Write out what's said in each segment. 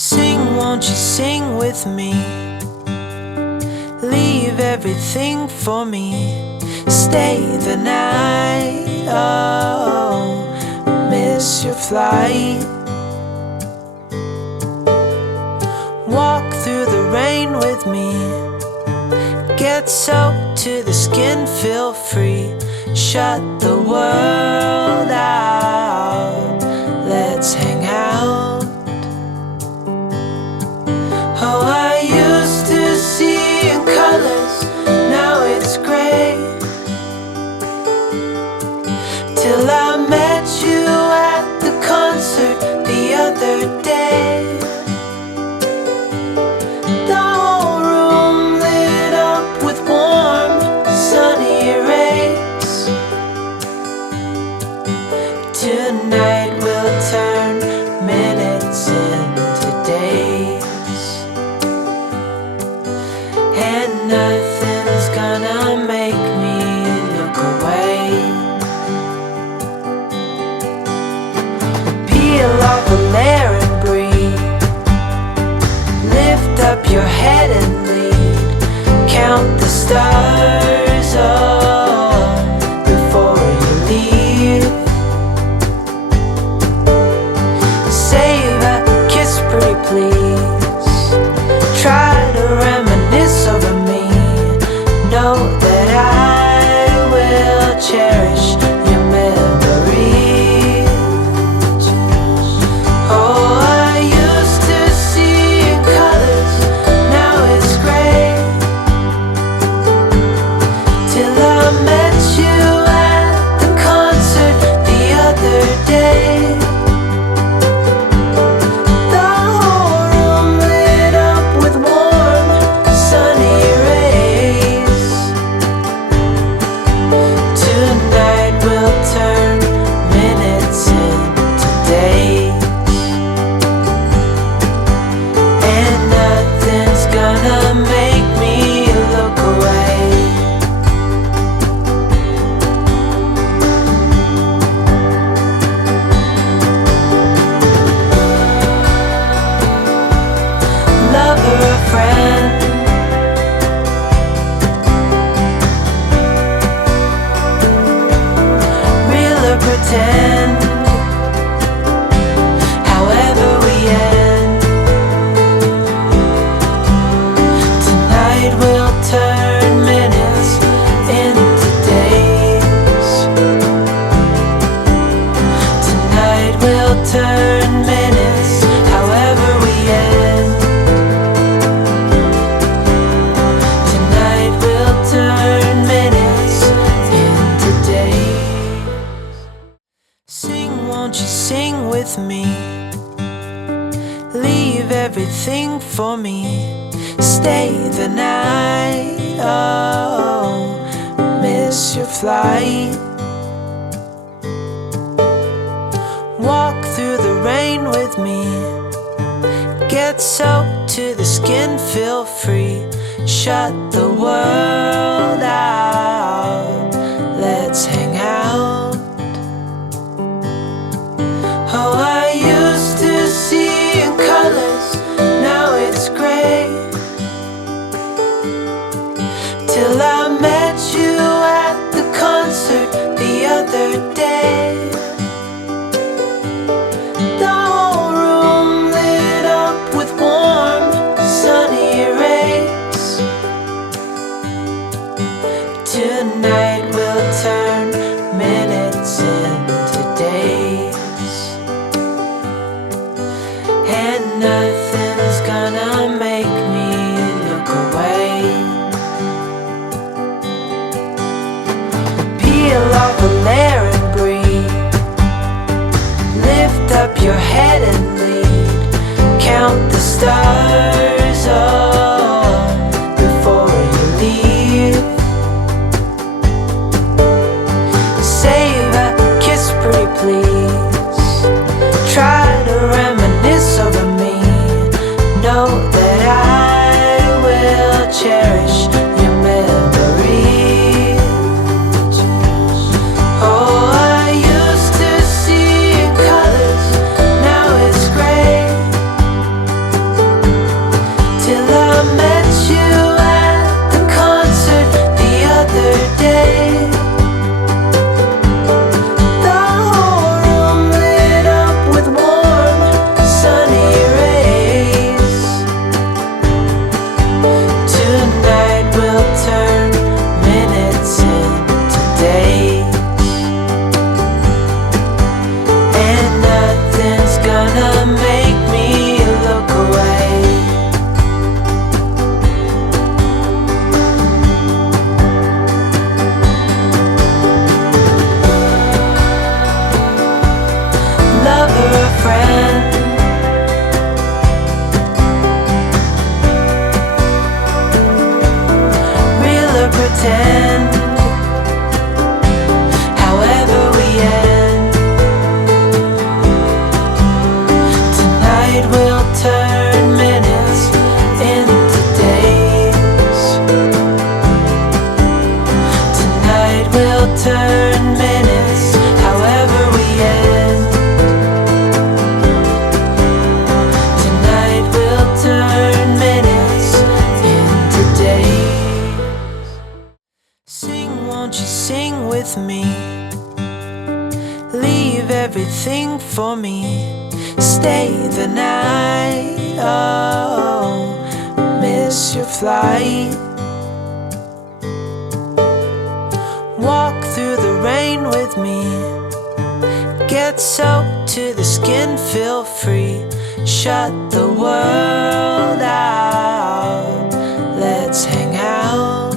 Sing, won't you sing with me? Leave everything for me. Stay the night, oh, miss your flight. Walk through the rain with me. Get soaked to the skin, feel free. Shut the world out, let's hang out. Oh, I used to see in colors, now it's gray. Till I met you at the concert the other day. The whole room lit up with warm, sunny rays. Tonight we'll turn minutes into days. And nothing's gonna make me look away. Peel off a layer and breathe. Lift up your head and lead. Count the stars, oh, before you leave. Save a kiss, pretty please. Try to reminisce over me. Know that I will cherish your memories. Oh, I used to see in colors, now it's gray. Till I met you at the concert the other day. The whole room lit up with warm, sunny rays. Tonight we'll turn minutes into days. And nothing's gonna make me look away. Lover or friend, real or pretend, however we end. Tonight we'll turn minutes into days. Tonight we'll turn minutes, however we end. Tonight we'll turn minutes into days. Sing, won't you sing with me? Leave everything for me. Stay the night, oh, miss your flight. Walk through the rain with me. Get soaked to the skin, feel free. Shut the world out, let's hang out. Oh, I used to see in colors, now it's gray. Till I met you at the concert the other day. The whole room lit up with warm, sunny rays. Tonight we'll turn minutes into days. And nothing's gonna make me look away. Peel off a layer and breathe. Lift up your head and lead. Count the stars, oh, before you leave. Save a kiss, pretty please. Try to reminisce over me. Know that I will cherish your memories. Oh, I used to see in colors, now it's gray. everything for me. Stay the night, oh, miss your flight. Walk through the rain with me. Get soaked to the skin, feel free. Shut the world out, let's hang out.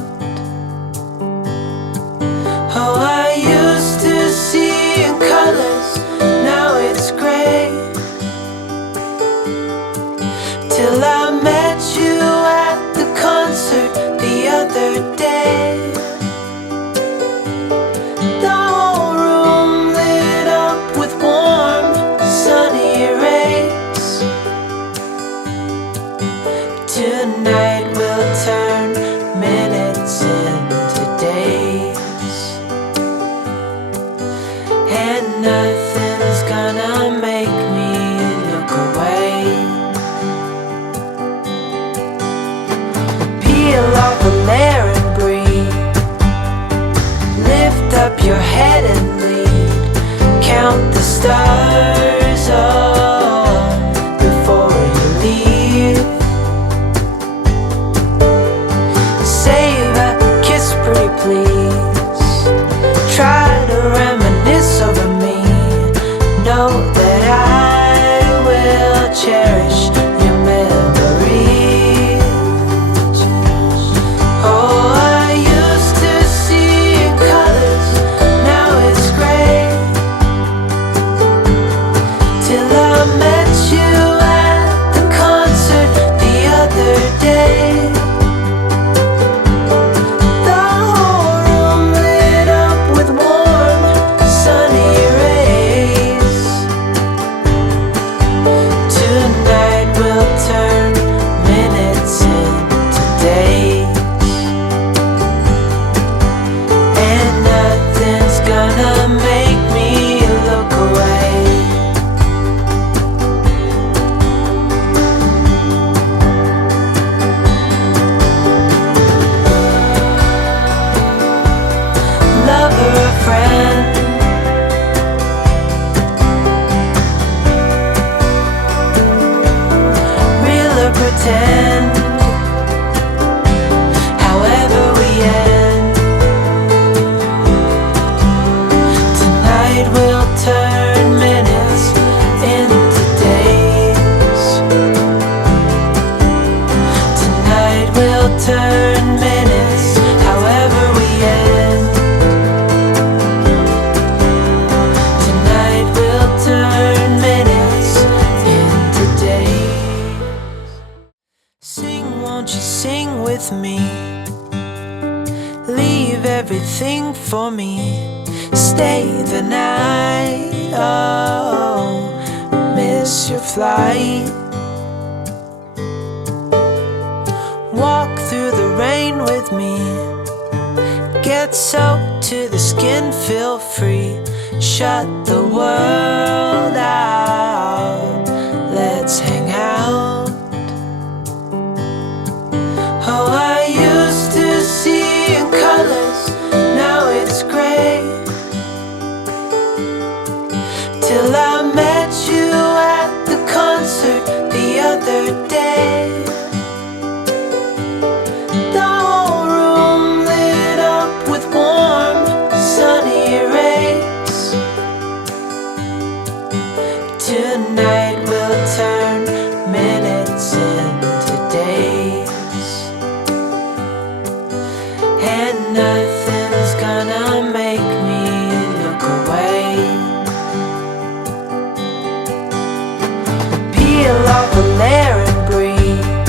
Oh, I used to see in colors, now it's gray. Till I met you at the concert the other day. The whole room lit up with warm, sunny rays. Tonight we'll turn minutes into days, and nothing's gonna make me look away. Peel off a layer and breathe. Lift up your head and lead. Count the stars, oh, before you leave. Save a kiss, pretty please. Try to reminisce over me. Know that I will cherish your memories. Oh, I used to see in colors, now it's gray. Till I met you at the concert the other day. The whole room lit up with warm, sunny rays. Tonight we'll turn minutes into days, and nothing's gonna make me look away. Lover or friend, real or pretend, however we end. Tonight we'll turn minutes into days. Tonight we'll turn minutes, however we end. Tonight we'll turn minutes into days. Sing, won't you sing with me? Leave everything for me. Stay the night, oh, miss your flight. Walk through the rain with me. Get soaked to the skin, feel free. Shut the world out, let's hang out. Oh, I used to see in colors, now it's gray. Till I met you at the concert the other day. The whole room lit up with warm, sunny rays. Tonight we'll turn minutes into days, and nothing's gonna make me look away. Peel off a layer and breathe.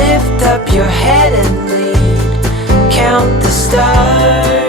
Lift up your head and lead. Count the stars,